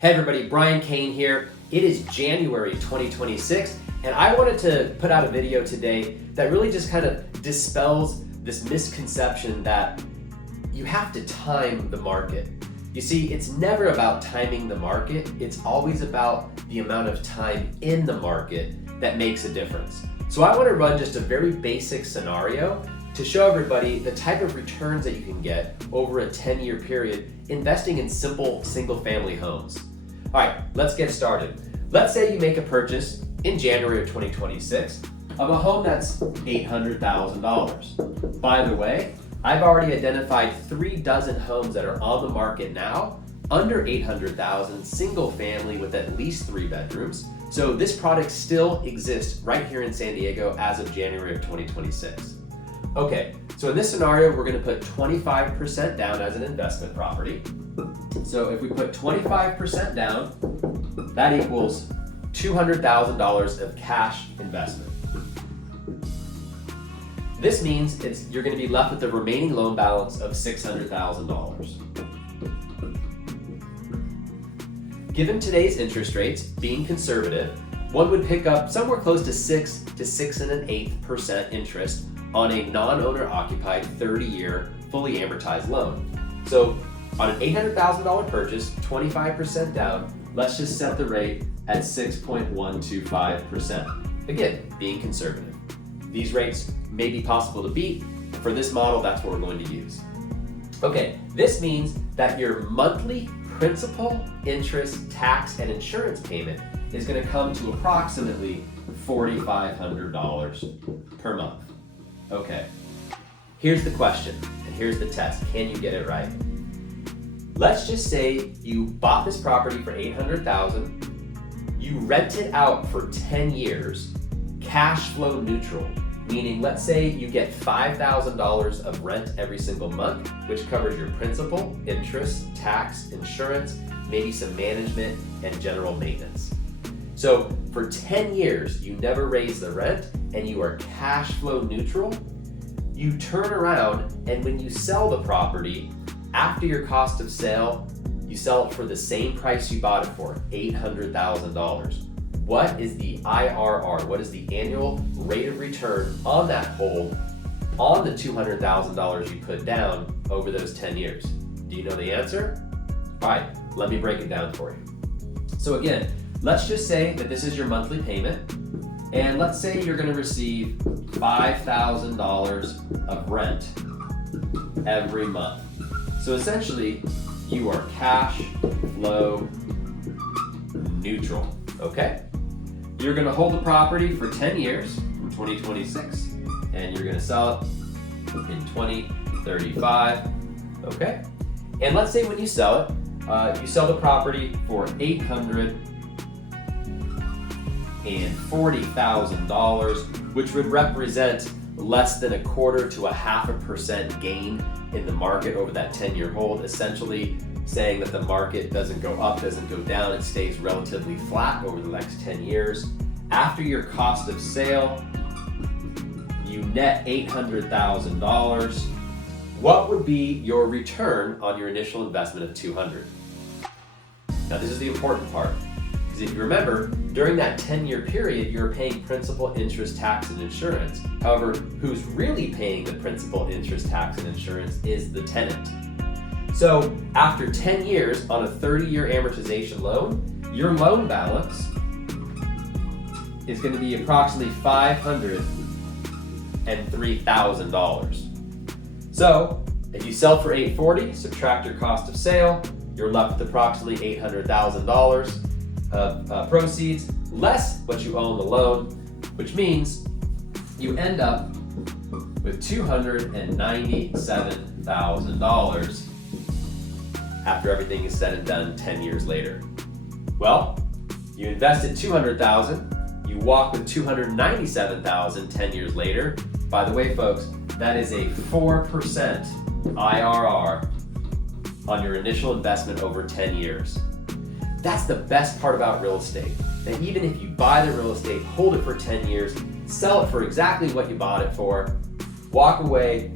Hey everybody, Brian Kane here. It is January 2026, and I wanted to put out a video today that really just kind of dispels this misconception that you have to time the market. You see, it's never about timing the market, it's always about the amount of time in the market that makes a difference. So I want to run just a very basic scenario to show everybody the type of returns that you can get over a 10-year period investing in simple single-family homes. All right, let's get started. Let's say you make a purchase in January of 2026 of a home that's $800,000. By the way, I've already identified 36 homes that are on the market now, under $800,000, single family with at least 3 bedrooms. So this product still exists right here in San Diego as of January of 2026. Okay, so in this scenario, we're gonna put 25% down as an investment property. So if we put 25% down, that equals $200,000 of cash investment. This means you're gonna be left with the remaining loan balance of $600,000. Given today's interest rates, being conservative, one would pick up somewhere close to 6 to 6 1/8% interest on a non-owner occupied 30-year fully amortized loan. So on an $800,000 purchase, 25% down, let's just set the rate at 6.125%. Again, being conservative. These rates may be possible to beat. For this model, that's what we're going to use. Okay, this means that your monthly principal, interest, tax, and insurance payment is going to come to approximately $4,500 per month. Okay, here's the question, and here's the test. Can you get it right? Let's just say you bought this property for $800,000, you rent it out for 10 years, cash flow neutral, meaning let's say you get $5,000 of rent every single month, which covers your principal, interest, tax, insurance, maybe some management, and general maintenance. So for 10 years, you never raise the rent and you are cash flow neutral. You turn around and when you sell the property, after your cost of sale, you sell it for the same price you bought it for, $800,000. What is the IRR? What is the annual rate of return on that hold on the $200,000 you put down over those 10 years? Do you know the answer? All right, let me break it down for you. So again, let's just say that this is your monthly payment, and let's say you're gonna receive $5,000 of rent every month. So essentially, you are cash flow neutral, okay? You're gonna hold the property for 10 years from 2026, and you're gonna sell it in 2035, okay? And let's say when you sell it, you sell the property for $840,000, which would represent less than 1/4 to 0.5% gain in the market over that 10-year hold, essentially saying that the market doesn't go up, doesn't go down, it stays relatively flat over the next 10 years. After your cost of sale, you net $800,000. What would be your return on your initial investment of $200,000? Now this is the important part, because if you remember, during that 10-year period, you're paying principal, interest, tax, and insurance. However, who's really paying the principal, interest, tax, and insurance is the tenant. So after 10 years on a 30-year amortization loan, your loan balance is going to be approximately $503,000. So if you sell for $840,000, subtract your cost of sale, you're left with approximately $800,000 of proceeds, less what you owe on the loan, which means you end up with $297,000 after everything is said and done 10 years later. Well, you invested $200,000, you walk with $297,000 10 years later. By the way, folks, that is a 4% IRR on your initial investment over 10 years. That's the best part about real estate. That even if you buy the real estate, hold it for 10 years, sell it for exactly what you bought it for, walk away,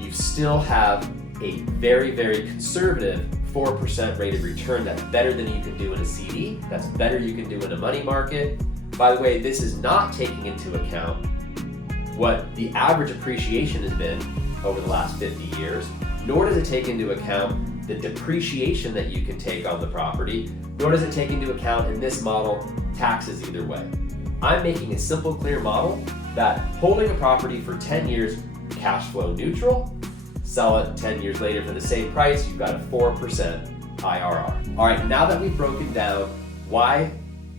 you still have a very, very conservative 4% rate of return. That's better than you can do in a CD. That's better you can do in a money market. By the way, this is not taking into account what the average appreciation has been over the last 50 years, nor does it take into account the depreciation that you can take on the property, nor does it take into account in this model taxes either way. I'm making a simple, clear model that holding a property for 10 years, cash flow neutral, sell it 10 years later for the same price, you've got a 4% IRR. All right, now that we've broken down why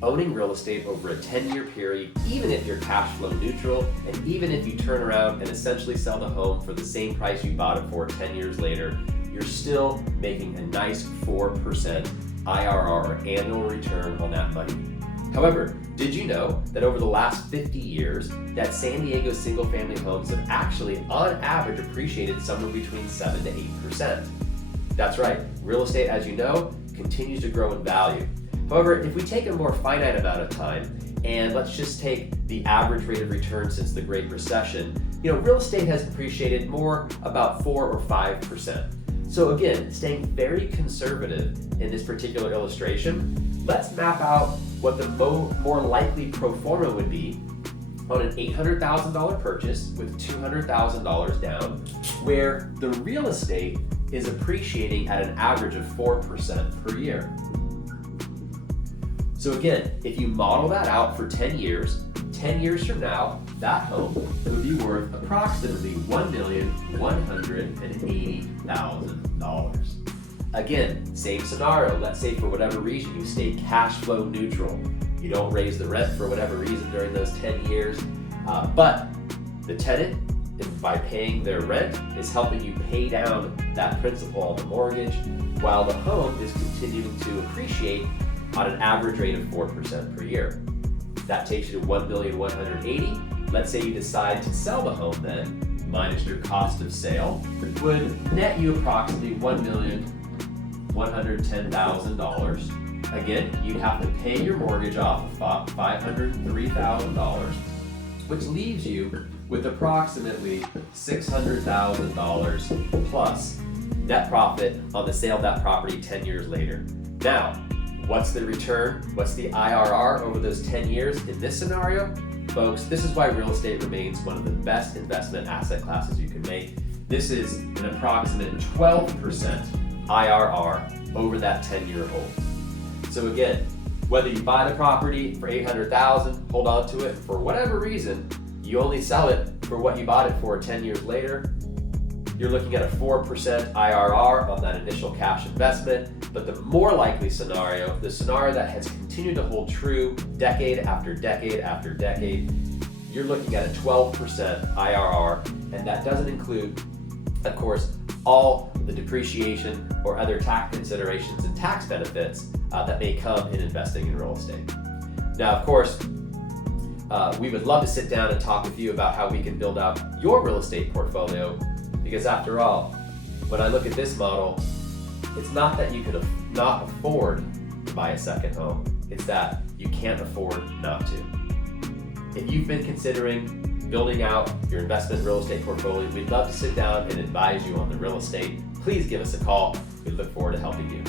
owning real estate over a 10-year period, even if you're cash flow neutral, and even if you turn around and essentially sell the home for the same price you bought it for 10 years later, you're still making a nice 4% IRR or annual return on that money. However, did you know that over the last 50 years, that San Diego single-family homes have actually, on average, appreciated somewhere between 7 to 8%? That's right, real estate, as you know, continues to grow in value. However, if we take a more finite amount of time, and let's just take the average rate of return since the Great Recession, real estate has appreciated more about 4 or 5%. So again, staying very conservative in this particular illustration, let's map out what the more likely pro forma would be on an $800,000 purchase with $200,000 down, where the real estate is appreciating at an average of 4% per year. So again, if you model that out for 10 years from now, that home would be worth approximately $1,180,000. Again, same scenario. Let's say for whatever reason you stay cash flow neutral. You don't raise the rent for whatever reason during those 10 years, but the tenant, by paying their rent, is helping you pay down that principal on the mortgage, while the home is continuing to appreciate on an average rate of 4% per year. That takes you to $1,180,000. Let's say you decide to sell the home then, minus your cost of sale, would net you approximately $1,110,000. Again, you'd have to pay your mortgage off of $503,000, which leaves you with approximately $600,000 plus net profit on the sale of that property 10 years later. Now, what's the return? What's the IRR over those 10 years in this scenario? Folks, this is why real estate remains one of the best investment asset classes you can make. This is an approximate 12% IRR over that 10-year hold. So again, whether you buy the property for $800,000, hold on to it for whatever reason, you only sell it for what you bought it for 10 years later, you're looking at a 4% IRR on that initial cash investment. But the more likely scenario, the scenario that has continued to hold true decade after decade after decade, you're looking at a 12% IRR, and that doesn't include, of course, all the depreciation or other tax considerations and tax benefits that may come in investing in real estate. Now, of course, we would love to sit down and talk with you about how we can build out your real estate portfolio, because after all, when I look at this model, it's not that you can not afford to buy a second home, it's that you can't afford not to. If you've been considering building out your investment real estate portfolio, we'd love to sit down and advise you on the real estate. Please give us a call. We look forward to helping you.